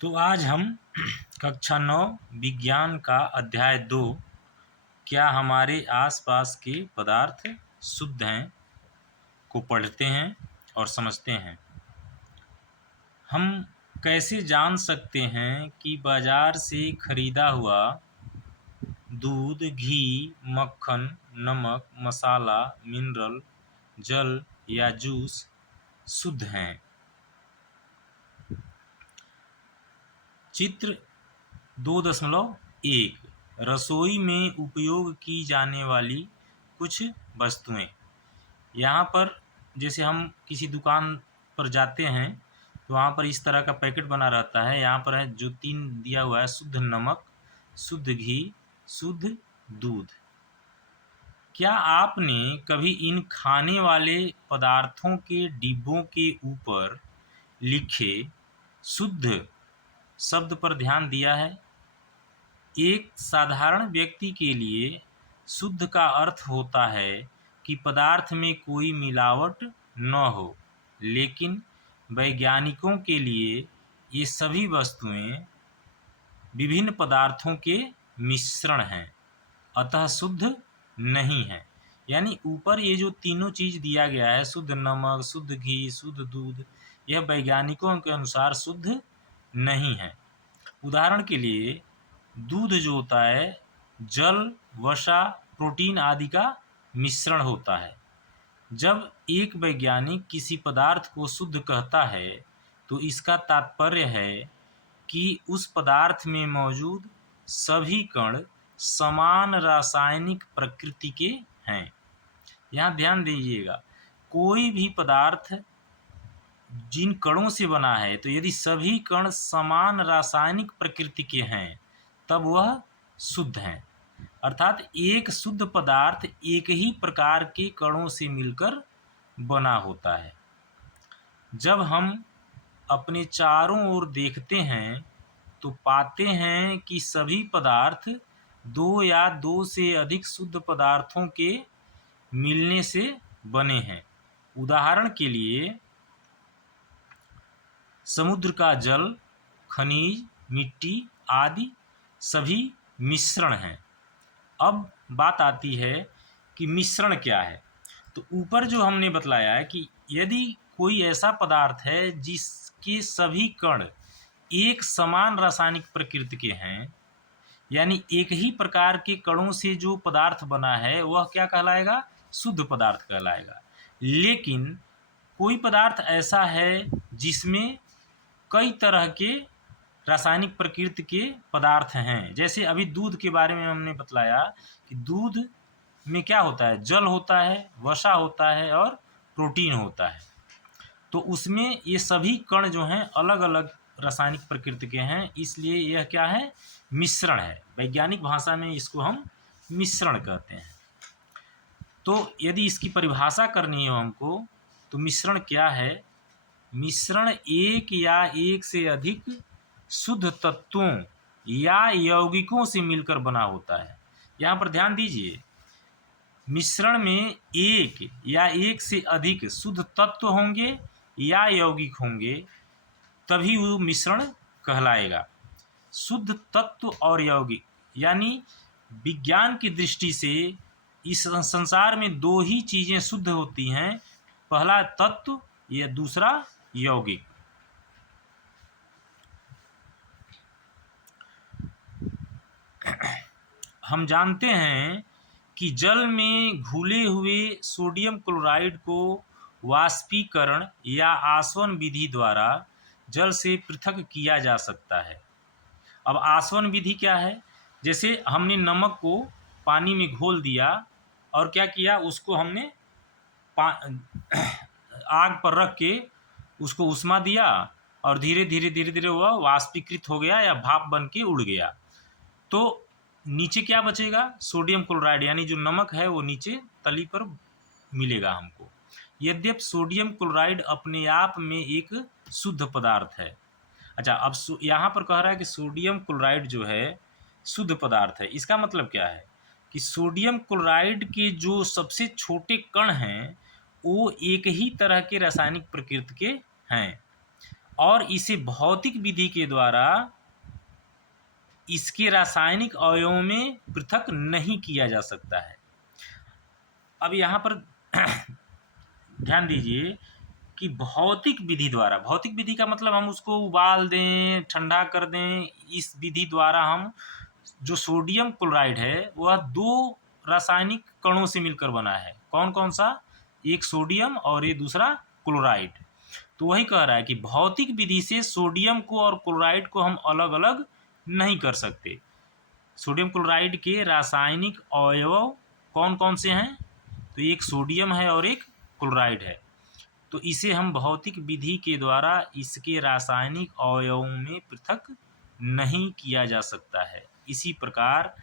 तो आज हम कक्षा 9 विज्ञान का अध्याय 2 क्या हमारे आसपास के पदार्थ शुद्ध हैं को पढ़ते हैं और समझते हैं। हम कैसे जान सकते हैं कि बाजार से खरीदा हुआ दूध, घी, मक्खन, नमक, मसाला, मिनरल, जल या जूस शुद्ध हैं। चित्र 2.1 रसोई में उपयोग की जाने वाली कुछ वस्तुएं। यहाँ पर जैसे हम किसी दुकान पर जाते हैं तो वहाँ पर इस तरह का पैकेट बना रहता है। यहाँ पर है जो 3 दिया हुआ है: शुद्ध नमक, शुद्ध घी, शुद्ध दूध। क्या आपने कभी इन खाने वाले पदार्थों के डिब्बों के ऊपर लिखे शुद्ध शब्द पर ध्यान दिया है? एक साधारण व्यक्ति के लिए शुद्ध का अर्थ होता है कि पदार्थ में कोई मिलावट न हो, लेकिन वैज्ञानिकों के लिए ये सभी वस्तुएं विभिन्न पदार्थों के मिश्रण हैं, अतः शुद्ध नहीं है। यानी ऊपर ये जो तीनों चीज दिया गया है, शुद्ध नमक, शुद्ध घी, शुद्ध दूध, यह वैज्ञानिकों के अनुसार शुद्ध नहीं है। उदाहरण के लिए दूध जो होता है जल, वसा, प्रोटीन आदि का मिश्रण होता है। जब एक वैज्ञानिक किसी पदार्थ को शुद्ध कहता है तो इसका तात्पर्य है कि उस पदार्थ में मौजूद सभी कण समान रासायनिक प्रकृति के हैं। यहाँ ध्यान दीजिएगा, कोई भी पदार्थ जिन कणों से बना है, तो यदि सभी कण समान रासायनिक प्रकृति के हैं तब वह शुद्ध हैं। अर्थात एक शुद्ध पदार्थ एक ही प्रकार के कणों से मिलकर बना होता है। जब हम अपने चारों ओर देखते हैं तो पाते हैं कि सभी पदार्थ 2 या 2 से अधिक शुद्ध पदार्थों के मिलने से बने हैं। उदाहरण के लिए समुद्र का जल, खनिज, मिट्टी आदि सभी मिश्रण हैं। अब बात आती है कि मिश्रण क्या है। तो ऊपर जो हमने बतलाया है कि यदि कोई ऐसा पदार्थ है जिसके सभी कण एक समान रासायनिक प्रकृति के हैं, यानी एक ही प्रकार के कणों से जो पदार्थ बना है, वह क्या कहलाएगा? शुद्ध पदार्थ कहलाएगा। लेकिन कोई पदार्थ ऐसा है जिसमें कई तरह के रासायनिक प्रकृति के पदार्थ हैं। जैसे अभी दूध के बारे में हमने बतलाया कि दूध में क्या होता है? जल होता है, वसा होता है और प्रोटीन होता है। तो उसमें ये सभी कण जो हैं अलग अलग रासायनिक प्रकृति के हैं, इसलिए यह क्या है? मिश्रण है। वैज्ञानिक भाषा में इसको हम मिश्रण कहते हैं। तो यदि इसकी परिभाषा करनी हो हमको, तो मिश्रण क्या है? मिश्रण एक या एक से अधिक शुद्ध तत्वों या यौगिकों से मिलकर बना होता है। यहाँ पर ध्यान दीजिए, मिश्रण में एक या एक से अधिक शुद्ध तत्व होंगे या यौगिक होंगे, तभी वो मिश्रण कहलाएगा। शुद्ध तत्व और यौगिक, यानी विज्ञान की दृष्टि से इस संसार में 2 ही चीजें शुद्ध होती हैं, पहला तत्व या दूसरा यौगिक। हम जानते हैं कि जल में घुले हुए सोडियम क्लोराइड को वाष्पीकरण या आसवन विधि द्वारा जल से पृथक किया जा सकता है। अब आसवन विधि क्या है? जैसे हमने नमक को पानी में घोल दिया और क्या किया, उसको हमने आग पर रख के उसको उष्मा दिया और धीरे धीरे वह वाष्पीकृत हो गया या भाप बन के उड़ गया। तो नीचे क्या बचेगा? सोडियम क्लोराइड, यानी जो नमक है वो नीचे तली पर मिलेगा हमको। यद्यपि सोडियम क्लोराइड अपने आप में एक शुद्ध पदार्थ है। अच्छा, अब यहाँ पर कह रहा है कि सोडियम क्लोराइड जो है शुद्ध पदार्थ है। इसका मतलब क्या है कि सोडियम क्लोराइड के जो सबसे छोटे कण हैं वो एक ही तरह के रासायनिक प्रकृति के हैं और इसे भौतिक विधि के द्वारा इसके रासायनिक अवयवों में पृथक नहीं किया जा सकता है। अब यहाँ पर ध्यान दीजिए कि भौतिक विधि द्वारा, भौतिक विधि का मतलब हम उसको उबाल दें, ठंडा कर दें, इस विधि द्वारा हम जो सोडियम क्लोराइड है वह दो रासायनिक कणों से मिलकर बना है। कौन कौन सा? एक सोडियम और ये दूसरा क्लोराइड। तो वही कह रहा है कि भौतिक विधि से सोडियम को और क्लोराइड को हम अलग अलग नहीं कर सकते। सोडियम क्लोराइड के रासायनिक अवयव कौन कौन से हैं? तो एक सोडियम है और एक क्लोराइड है। तो इसे हम भौतिक विधि के द्वारा इसके रासायनिक अवयवों में पृथक नहीं किया जा सकता है। इसी प्रकार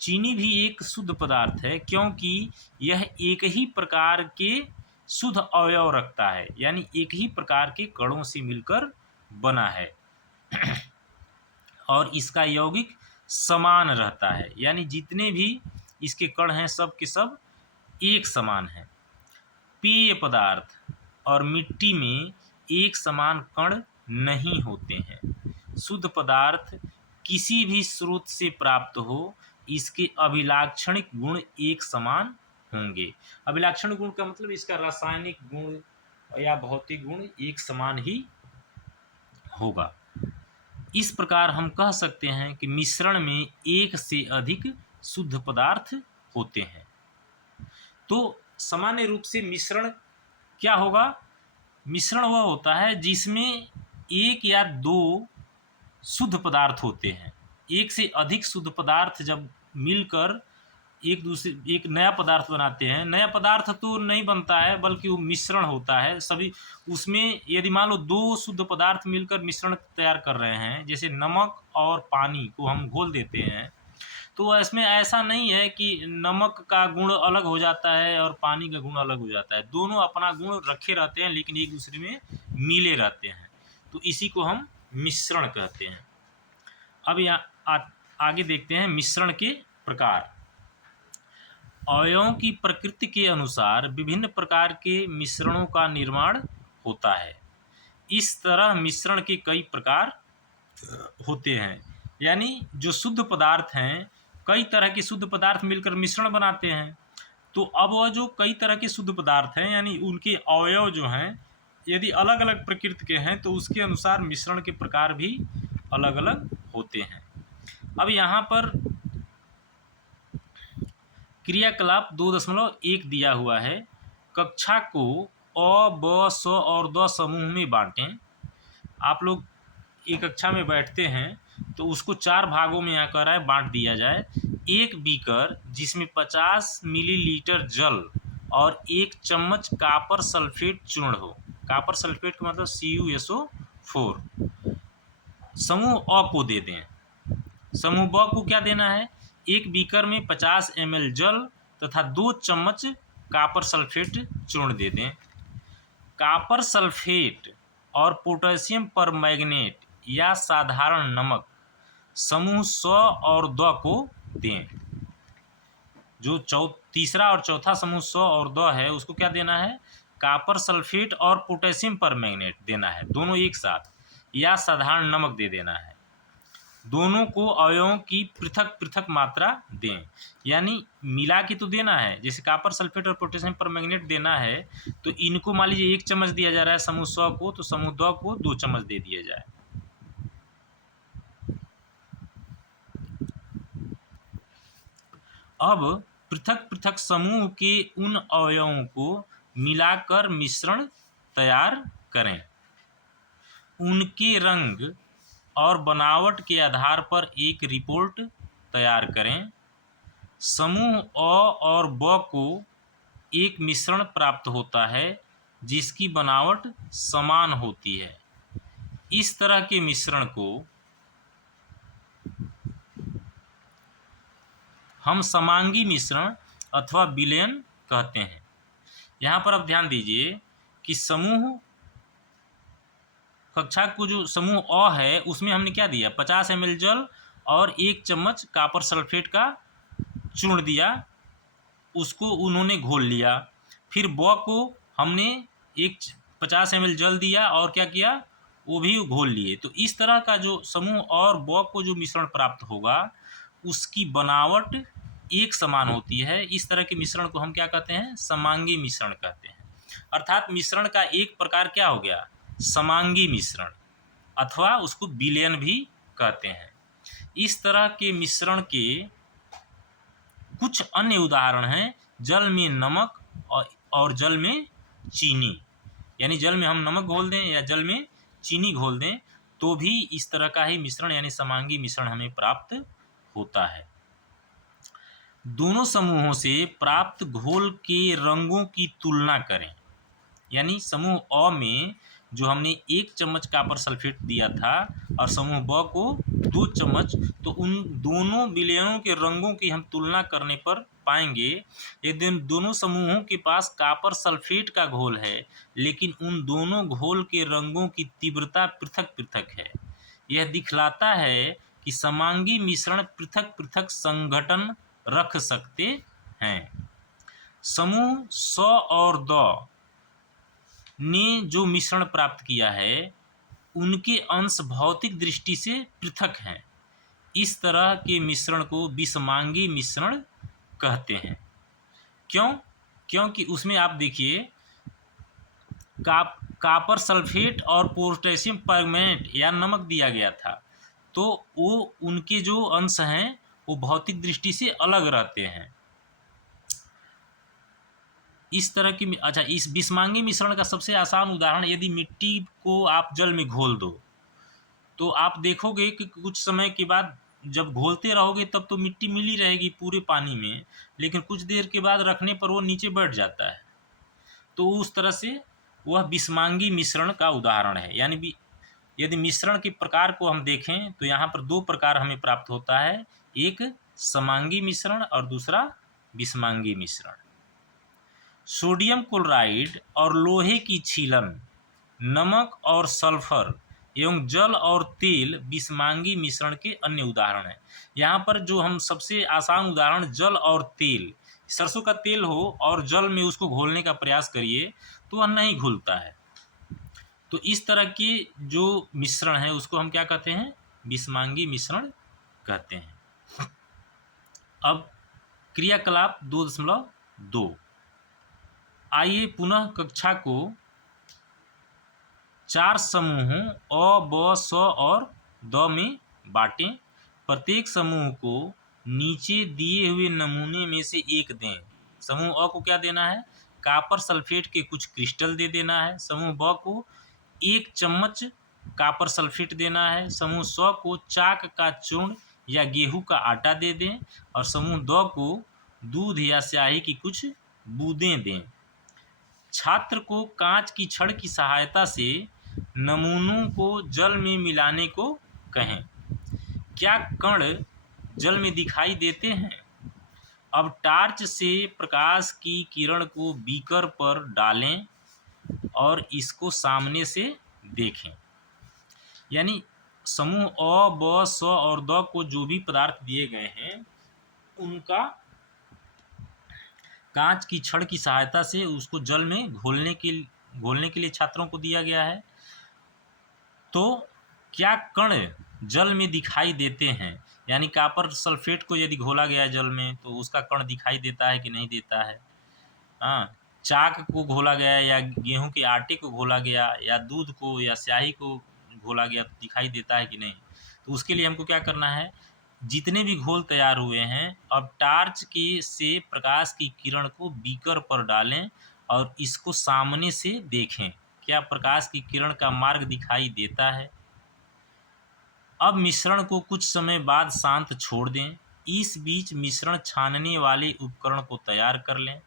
चीनी भी एक शुद्ध पदार्थ है, क्योंकि यह एक ही प्रकार के शुद्ध अवयव रखता है, यानी एक ही प्रकार के कणों से मिलकर बना है और इसका यौगिक समान रहता है, यानी जितने भी इसके कण हैं सब के सब एक समान हैं। पेय पदार्थ और मिट्टी में एक समान कण नहीं होते हैं। शुद्ध पदार्थ किसी भी स्रोत से प्राप्त हो, इसके अभिलाक्षणिक गुण एक समान होंगे। अभिलाक्षणिक गुण का मतलब इसका रासायनिक गुण या भौतिक गुण एक समान ही होगा। इस प्रकार हम कह सकते हैं कि मिश्रण में एक से अधिक शुद्ध पदार्थ होते हैं। तो सामान्य रूप से मिश्रण क्या होगा? मिश्रण वह होता है जिसमें एक या दो शुद्ध पदार्थ होते हैं। एक से अधिक शुद्ध पदार्थ जब मिलकर एक नया पदार्थ बनाते हैं। नया पदार्थ तो नहीं बनता है, बल्कि वो मिश्रण होता है। सभी उसमें यदि मान लो दो शुद्ध पदार्थ मिलकर मिश्रण तैयार कर रहे हैं, जैसे नमक और पानी को हम घोल देते हैं, तो इसमें ऐसा नहीं है कि नमक का गुण अलग हो जाता है और पानी का गुण अलग हो जाता है। दोनों अपना गुण रखे रहते हैं, लेकिन एक दूसरे में मिले रहते हैं। तो इसी को हम मिश्रण कहते हैं। अब यहाँ आगे देखते हैं मिश्रण के प्रकार। अवयवों की प्रकृति के अनुसार विभिन्न प्रकार के मिश्रणों का निर्माण होता है। इस तरह मिश्रण के कई प्रकार होते हैं, यानी जो शुद्ध पदार्थ हैं, कई तरह के शुद्ध पदार्थ मिलकर मिश्रण बनाते हैं। तो अब वह जो कई तरह के शुद्ध पदार्थ हैं, यानी उनके अवयव जो हैं, यदि अलग अलग प्रकृति के हैं तो उसके अनुसार मिश्रण के प्रकार भी अलग अलग होते हैं। अब यहाँ पर क्रियाकलाप 2.1 दिया हुआ है। कक्षा को अ, ब, स और द समूह में बांटें। आप लोग एक कक्षा में बैठते हैं तो उसको 4 भागों में यहाँ कह रहा है बांट दिया जाए। एक बीकर जिसमें 50 मिलीलीटर जल और 1 चम्मच कॉपर सल्फेट चूर्ण हो। कॉपर सल्फेट का मतलब CuSO4। समूह अ को दे दें। समूह ब को क्या देना है? एक बीकर में 50 ml जल तथा 2 चम्मच कॉपर सल्फेट चूर्ण दे दें। कॉपर सल्फेट और पोटेशियम परमैंगनेट या साधारण नमक समूह स और द को दें। जो तीसरा और चौथा समूह स और द है उसको क्या देना है? कॉपर सल्फेट और पोटेशियम परमैंगनेट देना है, दोनों एक साथ, या साधारण नमक दे देना है। दोनों को अवयवों की पृथक पृथक मात्रा दें, यानी मिला के तो देना है। जैसे कॉपर सल्फेट और पोटेशियम परमैंगनेट देना है तो इनको मान लीजिए 1 चम्मच दिया जा रहा है समूह स को, तो समूह द को 2 चम्मच दे दिया जाए। अब पृथक पृथक समूह के उन अवयवों को मिलाकर मिश्रण तैयार करें। उनके रंग और बनावट के आधार पर एक रिपोर्ट तैयार करें। समूह अ और ब को एक मिश्रण प्राप्त होता है जिसकी बनावट समान होती है। इस तरह के मिश्रण को हम समांगी मिश्रण अथवा विलयन कहते हैं। यहाँ पर अब ध्यान दीजिए कि समूह कक्षा को जो समूह अ है उसमें हमने क्या दिया? 50 ml जल और 1 चम्मच कॉपर सल्फेट का चूर्ण दिया, उसको उन्होंने घोल लिया। फिर ब को हमने 1 50 ml जल दिया और क्या किया, वो भी घोल लिए। तो इस तरह का जो समूह और ब को जो मिश्रण प्राप्त होगा उसकी बनावट एक समान होती है। इस तरह के मिश्रण को हम क्या कहते हैं, समांगी मिश्रण कहते हैं। अर्थात मिश्रण का एक प्रकार क्या हो गया, समांगी मिश्रण, अथवा उसको विलयन भी कहते हैं। इस तरह के मिश्रण के कुछ अन्य उदाहरण हैं, जल में नमक और जल में चीनी। यानी जल में हम नमक घोल दें या जल में चीनी घोल दें तो भी इस तरह का ही मिश्रण यानी समांगी मिश्रण हमें प्राप्त होता है। दोनों समूहों से प्राप्त घोल के रंगों की तुलना करें। यानी समूह अ में जो हमने 1 चम्मच कॉपर सल्फेट दिया था और समूह ब को 2 चम्मच, तो उन दोनों विलयनों के रंगों की हम तुलना करने पर पाएंगे यदि दोनों समूहों के पास कॉपर सल्फेट का घोल है लेकिन उन दोनों घोल के रंगों की तीव्रता पृथक पृथक है। यह दिखलाता है कि समांगी मिश्रण पृथक पृथक संघटन रख सकते हैं। समूह स और द ने जो मिश्रण प्राप्त किया है उनके अंश भौतिक दृष्टि से पृथक हैं। इस तरह के मिश्रण को विषमांगी मिश्रण कहते हैं। क्यों? क्योंकि उसमें आप देखिए कॉपर सल्फेट और पोटेशियम परमैंगनेट या नमक दिया गया था, तो वो उनके जो अंश हैं वो भौतिक दृष्टि से अलग रहते हैं। इस तरह की इस विषमांगी मिश्रण का सबसे आसान उदाहरण, यदि मिट्टी को आप जल में घोल दो तो आप देखोगे कि कुछ समय के बाद जब घोलते रहोगे तब तो मिट्टी मिली रहेगी पूरे पानी में, लेकिन कुछ देर के बाद रखने पर वो नीचे बैठ जाता है। तो उस तरह से वह विषमांगी मिश्रण का उदाहरण है। यानी यदि मिश्रण के प्रकार को हम देखें तो यहाँ पर 2 प्रकार हमें प्राप्त होता है, एक समांगी मिश्रण और दूसरा विषमांगी मिश्रण। सोडियम क्लोराइड और लोहे की छीलन, नमक और सल्फर एवं जल और तेल विषमांगी मिश्रण के अन्य उदाहरण हैं। यहाँ पर जो हम सबसे आसान उदाहरण जल और तेल, सरसों का तेल हो और जल में उसको घोलने का प्रयास करिए तो वह नहीं घुलता है। तो इस तरह के जो मिश्रण है उसको हम क्या कहते हैं, विषमांगी मिश्रण कहते हैं। अब क्रियाकलाप 2.2, आइए पुनः कक्षा को 4 समूहों अ, ब, स और द में बांटें। प्रत्येक समूह को नीचे दिए हुए नमूने में से एक दें। समूह अ को क्या देना है, कॉपर सल्फेट के कुछ क्रिस्टल दे देना है। समूह ब को 1 चम्मच कॉपर सल्फेट देना है। समूह स को चाक का चूर्ण या गेहूं का आटा दे दें और समूह द को दूध या स्याही की कुछ बूंदें दें। छात्र को कांच की छड़ की सहायता से नमूनों को जल में मिलाने को कहें। क्या कण जल में दिखाई देते हैं? अब टार्च से प्रकाश की किरण को बीकर पर डालें और इसको सामने से देखें। यानी समूह अ, ब, स और द को जो भी पदार्थ दिए गए हैं उनका कांच की छड़ की सहायता से उसको जल में घोलने के लिए छात्रों को दिया गया है। तो क्या कण जल में दिखाई देते हैं? यानी कॉपर सल्फेट को यदि घोला गया जल में तो उसका कण दिखाई देता है कि नहीं देता है। हाँ, चाक को घोला गया या गेहूं के आटे को घोला गया या दूध को या स्याही को घोला गया तो दिखाई देता है कि नहीं। तो उसके लिए हमको क्या करना है, जितने भी घोल तैयार हुए हैं अब टार्च के से प्रकाश की किरण को बीकर पर डालें और इसको सामने से देखें। क्या प्रकाश की किरण का मार्ग दिखाई देता है? अब मिश्रण को कुछ समय बाद शांत छोड़ दें। इस बीच मिश्रण छानने वाले उपकरण को तैयार कर लें।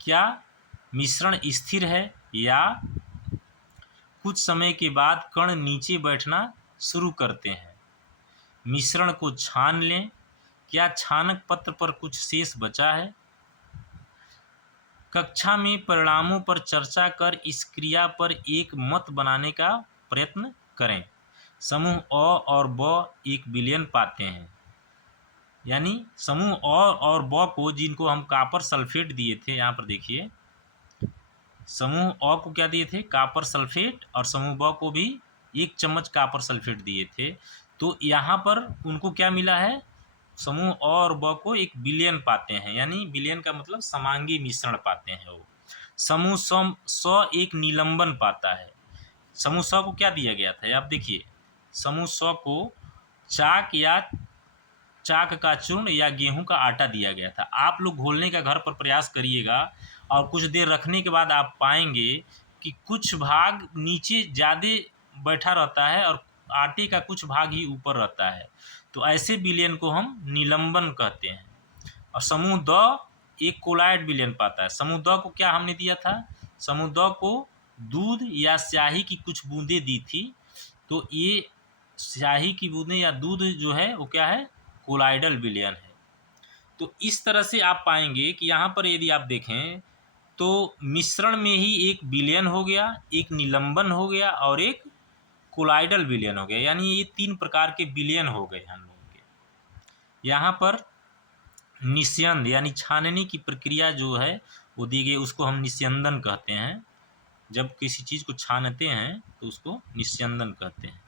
क्या मिश्रण स्थिर है या कुछ समय के बाद कण नीचे बैठना शुरू करते हैं? मिश्रण को छान लें। क्या छानक पत्र पर कुछ शेष बचा है? कक्षा में परिणामों पर चर्चा कर इस क्रिया पर एक मत बनाने का प्रयत्न करें। समूह अ और ब एक विलयन पाते हैं। यानी समूह अ और ब को जिनको हम कॉपर सल्फेट दिए थे, यहाँ पर देखिए समूह अ को क्या दिए थे, कॉपर सल्फेट, और समूह ब को भी 1 चम्मच कॉपर सल्फेट दिए थे। तो यहाँ पर उनको क्या मिला है, समूह अ और ब को एक विलयन पाते हैं, यानी विलयन का मतलब समांगी मिश्रण पाते हैं वो। समूह स एक निलंबन पाता है। समूह स को क्या दिया गया था, आप देखिए, समूह स को चाक का चूर्ण या गेहूं का आटा दिया गया था। आप लोग घोलने का घर पर प्रयास करिएगा और कुछ देर रखने के बाद आप पाएंगे कि कुछ भाग नीचे ज़्यादा बैठा रहता है और आटे का कुछ भाग ही ऊपर रहता है। तो ऐसे विलयन को हम निलंबन कहते हैं। और समूह द एक कोलाइड विलयन पाता है। समूह द को क्या हमने दिया था, समूह द को दूध या स्याही की कुछ बूंदें दी थी। तो ये स्याही की बूंदें या दूध जो है वो क्या है, कोलाइडल विलयन है। तो इस तरह से आप पाएंगे कि यहाँ पर यदि आप देखें तो मिश्रण में ही एक विलयन हो गया, एक निलंबन हो गया और एक कोलाइडल विलयन हो गया, यानी ये 3 प्रकार के विलयन हो गए हम लोगों के। यहाँ पर निस्यंद यानी छानने की प्रक्रिया जो है वो दी गई, उसको हम निस्यंदन कहते हैं। जब किसी चीज़ को छानते हैं तो उसको निस्यंदन कहते हैं।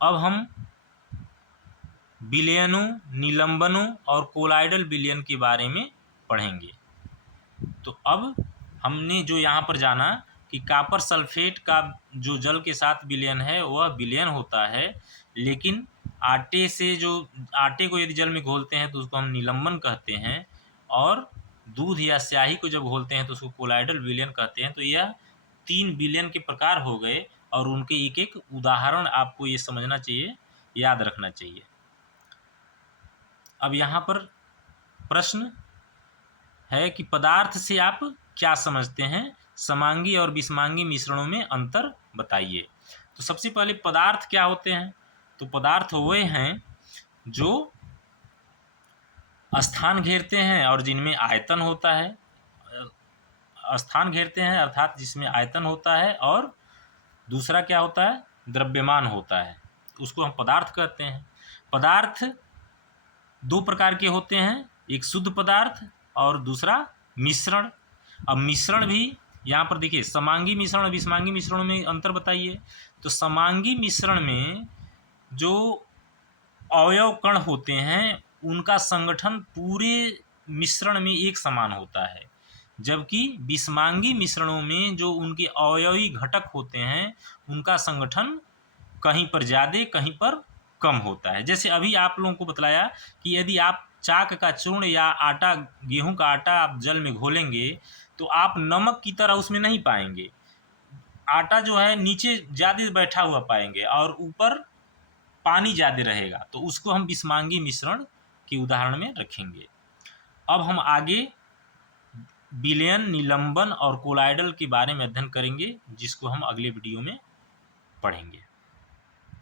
अब हम विलयनों, निलंबनों और कोलाइडल विलयन के बारे में पढ़ेंगे। तो अब हमने जो यहाँ पर जाना कि कॉपर सल्फेट का जो जल के साथ विलयन है वह विलयन होता है, लेकिन आटे को यदि जल में घोलते हैं तो उसको हम निलंबन कहते हैं, और दूध या स्याही को जब घोलते हैं तो उसको कोलाइडल विलयन कहते हैं। तो यह 3 विलयन के प्रकार हो गए और उनके एक एक उदाहरण आपको ये समझना चाहिए, याद रखना चाहिए। अब यहाँ पर प्रश्न है कि पदार्थ से आप क्या समझते हैं, समांगी और विषमांगी मिश्रणों में अंतर बताइए। तो सबसे पहले पदार्थ क्या होते हैं, तो पदार्थ वे हैं जो स्थान घेरते हैं और जिनमें आयतन होता है। स्थान घेरते हैं अर्थात जिसमें आयतन होता है, और दूसरा क्या होता है, द्रव्यमान होता है, उसको हम पदार्थ कहते हैं। पदार्थ 2 प्रकार के होते हैं, एक शुद्ध पदार्थ और दूसरा मिश्रण। अब मिश्रण भी यहाँ पर देखिए, समांगी मिश्रण और विषमांगी मिश्रणों में अंतर बताइए। तो समांगी मिश्रण में जो अवयव कण होते हैं उनका संगठन पूरे मिश्रण में एक समान होता है, जबकि विषमांगी मिश्रणों में जो उनके अवयवी घटक होते हैं उनका संगठन कहीं पर ज़्यादा कहीं पर कम होता है। जैसे अभी आप लोगों को बतलाया कि यदि आप चाक का चूर्ण या आटा, गेहूं का आटा आप जल में घोलेंगे तो आप नमक की तरह उसमें नहीं पाएंगे। आटा जो है नीचे ज़्यादा बैठा हुआ पाएंगे और ऊपर पानी ज़्यादा रहेगा, तो उसको हम विषमांगी मिश्रण के उदाहरण में रखेंगे। अब हम आगे विलयन, निलंबन और कोलाइडल के बारे में अध्ययन करेंगे, जिसको हम अगले वीडियो में पढ़ेंगे।